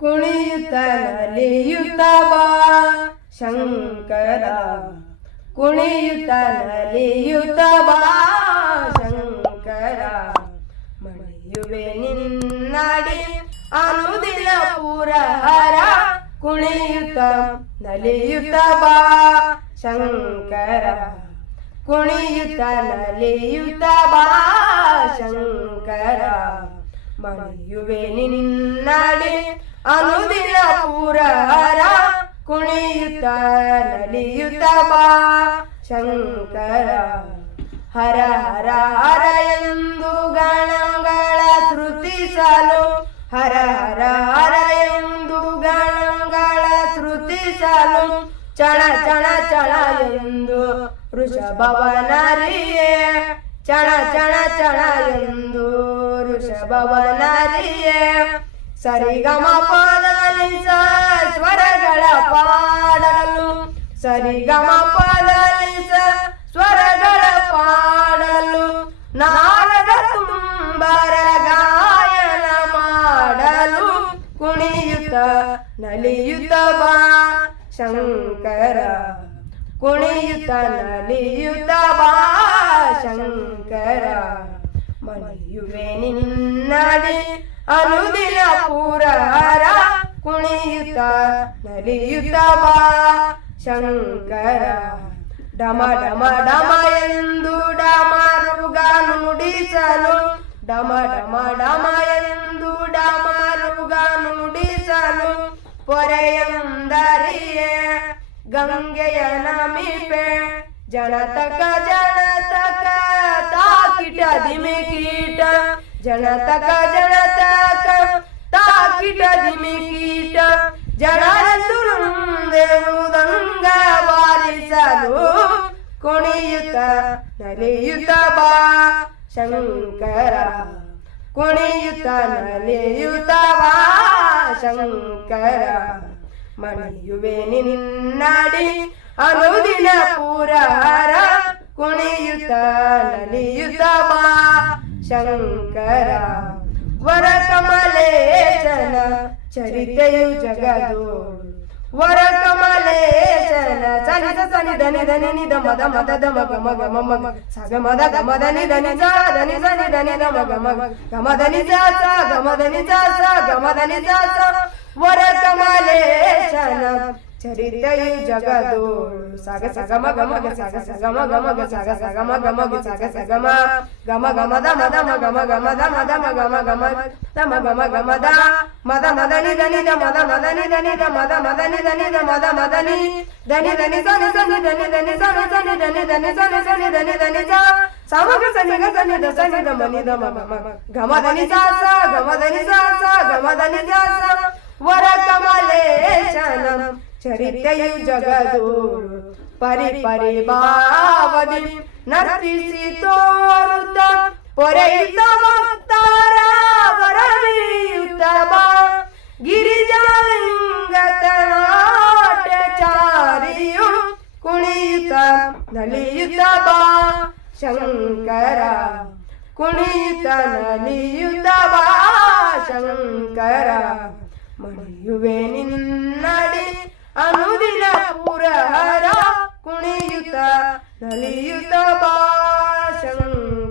ಕುಣಿಯುತ್ತ ನಲಿಯುತ್ತ ಬಾ ಶಂಕರ, ಕುಣಿಯುತ್ತ ನಲಿಯುತ್ತ ಬಾ ಶಂಕರ, ಮಣಿಯುವೆ ನಿನ್ನಡಿ ಅನುದಿನ ಪುರಹರ, ಕುಣಿಯುತ್ತ ನಲಿಯುತ್ತ ಬಾ ಶಂಕರ, ಕುಣಿಯುತ್ತ ನಲಿಯುತ್ತ ಬಾ ಶಂಕರ, ಮಣಿಯುವೆ ನಿನ್ನಡಿ ಅನುದಿನ ಪುರಹರ, ಕುಣಿಯುತ್ತ ನಲಿಯುತ್ತ ಬಾ ಶಂಕರ. ಹರ ಹರ ಹರ ಎಂದು ಗಣಗಳ ಶ್ರುತಿಸಲು, ಹರ ಹರ ಹರ ಎಂದು ಗಣಗಳ ಶ್ರುತಿಸಲು, ಚಣ ಚಣ ಚಣ ಎಂದು ವೃಷಭವನರಿಯೇ, ಚಣ ಚಣ ಚಣ ಎಂದು ವೃಷಭವನರಿಯೇ, ಸರಿಗಮ ಪದನಿಸ ಸ್ವರಗಳ ಪಾಡಲು, ಸರಿಗಮ ಪದನಿಸ ಸ್ವರಗಳ ಪಾಡಲು, ನಾರದ ತುಂಬರ ಗಾಯನ ಮಾಡಲು, ಕುಣಿಯುತ್ತ ನಲಿಯುತ್ತ ಬಾ ಶಂಕರ, ಕುಣಿಯುತ್ತ ನಲಿಯುತ್ತ ಬಾ ಶಂಕರ, ಮಣಿಯುವೆ ನಿನ್ನಡಿ ಅನುದಿನ ಪುರಹರ, ಕುಣಿಯುತ್ತ ನಲಿಯುತ್ತ ಬಾ ಶಂಕರ. ಡಮ ಡಮ ಡಮ ಎಂದು ಡಮರುಗ ನುಡಿಸಲು, ಡಮ ಡಮ ಡಮ ಎಂದು ಡಮರುಗ ನುಡಿಸಲು, ಪೊರೆಯಂದರಿಯೇ ಗಂಗೆಯ ನಮಿಪೆ, ಜನತಕ ಜನತಕ ತಾಕಿಟ ದಿಮಿಕೀಟ, ಜನತಕ ಜನತಕ ತಾಕಿಟ ದಿಮಿಕೀಟ, ಜನರ ಸುರುಂದೆ ಮೃದಂಗ ಬಾರಿಸಲು, ಕುಣಿಯುತ್ತ ನಲಿಯುತ್ತ ಬಾ ಶಂಕರ, ಕುಣಿಯುತ್ತ ನಲಿಯುತ್ತ ಬಾ ಶಂಕರ, ಮಣಿಯುವೆ ನಿನ್ನಡಿ ಅನುದಿನ ಪುರಹರ, ಕುಣಿಯುತ್ತ ನಲಿಯುತ್ತ ಬಾ ಶಂಕರ. ವರ ಕಮಲೇಶನ ಚರಿತೆಯು ಜಗದೋಳು, ವರ ಕಮಲೇಶನ ಸನಿದ ಸನಿ ಧನಿ ಧನಿ ನಿದ ಮದ ಮದ ದ ಮಗ ಮಗ ಮಮ ಸಗ ಮದ ಗ ಮದ ನಿ ಧನಿ ಜ ಧನಿ ಸನಿ ಧನಿ ದ ಮಗ ಮಗ ಗ ಮದ ನಿ ಜ ಸ ಗ ಮದ ನಿ ಜ ಸ ಗ ಮದ ನಿ ಜ ಸ, ವರ ಕಮಲೇಶನ ಚರಿತೆಯು ಜಗದೋಳು, ಸಗ ಸಗ ಮಗ ಮಗ ಸಗ ಸಗ ಮಗ ಮಗ ಸಗ ಸಗ ಮಗ ಮಗ ಸಗ ಸಗ ಮ ಗಮ ಗಮ ದ ಮದ ಮಗ ಮಗ ಮದ ಮದ ಮಗ ಮಗ ಮದ ಮಗ ಮಗ ಮದ ಮದ ಮದ ನಿ ಧನಿ ದ ಮದ ಮದ ನಿ ಧನಿ ದ ಮದ ಮದ ನಿ ಧನಿ ದ ಮದ ಮದ ನಿ ಧನಿ ಧನಿ ಸನಿ ಸನಿ ಧನಿ ಧನಿ ಸನಿ ಸನಿ ಧನಿ ಧನಿ ಸನಿ ಸನಿ ಧನಿ ಧನಿ ಸ ಸಮಗ ಸನಿ ಗ ಸನಿ the Sunny the money the ಮಗ ಮಗ ಗಮ ಧನಿ ಸ ಸ ಗಮ ಧನಿ ಸ ಸ ಗಮ ಧನಿ ಸ ಸ, ವರ ಕಮಲೇಶನ ಚರಿತೆಯು ಜಗದೋಳು, ಪರಿ ಪರಿ ಭಾವದಿ ನರ್ತಿಸಿ ತೋರುತ್ತ, ಪೊರೆಯುತ್ತ ಭಕ್ತರ ವರವೀಯುತ್ತ ಬಾ ಗಿರಿಜಾಲಿಂಗತನಾಟ್ಯಚಾರಿಯು, ಕುಣಿಯುತ್ತ ನಲಿಯುತ್ತ ಬಾ ಶಂಕರ, ಕುಣಿಯುತ್ತ ನಲಿಯುತ್ತ ಬಾ ಶಂಕರ, ಮಣಿಯುವೆ ನಿನ್ನಡಿ ಅನುದಿನ ಪುರಹರ, ಕುಣಿಯುತ್ತ ನಲಿಯುತ್ತ ಬಾ ಶಂಕರ.